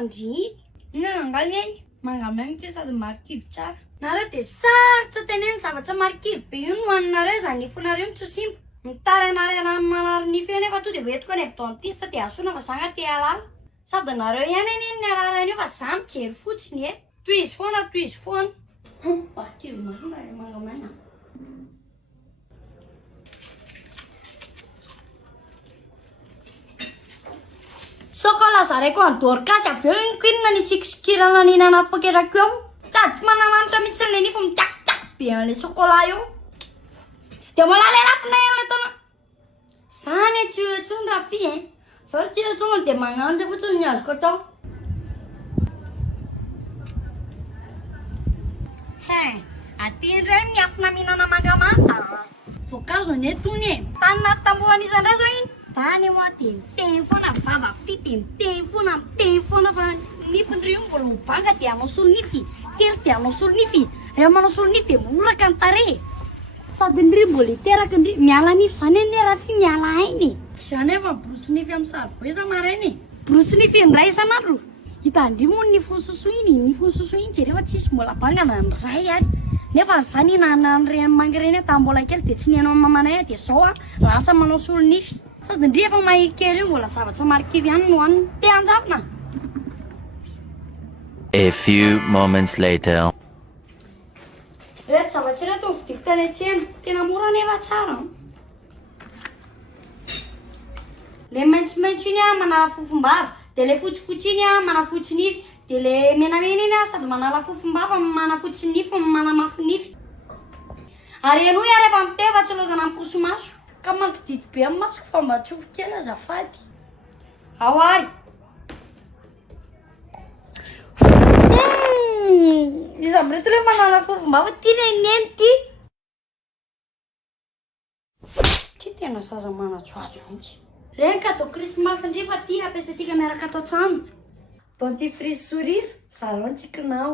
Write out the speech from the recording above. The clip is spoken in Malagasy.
andry angany eny mangamanga ty sady marikivy tsara. nareo dia sarotra teneny zavatra marikivy be io no hoaninareo zany nifonareo ny tsosimba mitary anareo manary nify eny efa to dia hoentiko any dentiste dia asona fa zanga ty alala sady nareo ihany eny ny alalany io fa za mijery fotsiny e toy izy foana Marikivy marina le mangamanga. sokola zareko andorikasy avy eo iny koinona ny sikisikirana nina anaty pokerako eo sady tsy manamanitra mihitsy le nify mitakitaky be an'le sokola eo dia mola le lafina eny le taona zany e tsy etsony rafi e zao tsy etsony dia magnanja fotsiny ny azoko atao aty indray miafina mihinana mangamanta voankazo ny etony e tanina tambohany izandray zao iny tany moa dia miteny foana vava ty dia miteny foana fa nifindry io mbola ho banga dia anao solonify kely dia anao solonify rehefa manao solonify dia moraka ny tare sady ndry mbola hiteraka ndry miala nify zany eny raha fi miala ainy Zany efa borosy nify amin'ny saroboeza marainy. borosy nify indray isan'andro hita ndry moa ny fososo iny jerefa tsisy mbola bangana ny ray ary nefa zany nananyreny mangireny ta mbola kely dia tsy nianao mamanay dia zao lasa manao solonify sady ndry efa mahiry kely io mbola zavatra marikivy ihany no hoaniny te anjavona. A few moments later. Reto zavatra reto ny vidiko tany an-tsena tena mora nefa tsara le maitsomaitso iny manala fofombava dia le fotsifotsy iny manafotsy nify dia le menamena iny sady manala fofombava manafotsy nify manamafy nify ary eno ia rehefa miteva tsy lozana mikosomaso ka mankididy be amin'ny masoko fa mba tsofo kely azafady ao ary izy amin'reto le manala fofombava ty neneny ty tena zaza manatsoatso mihitsy reny cadeau krismasy ndry fa ty ampiasatsika miaraka ato an-trano dentifrice sourire salon tsikinao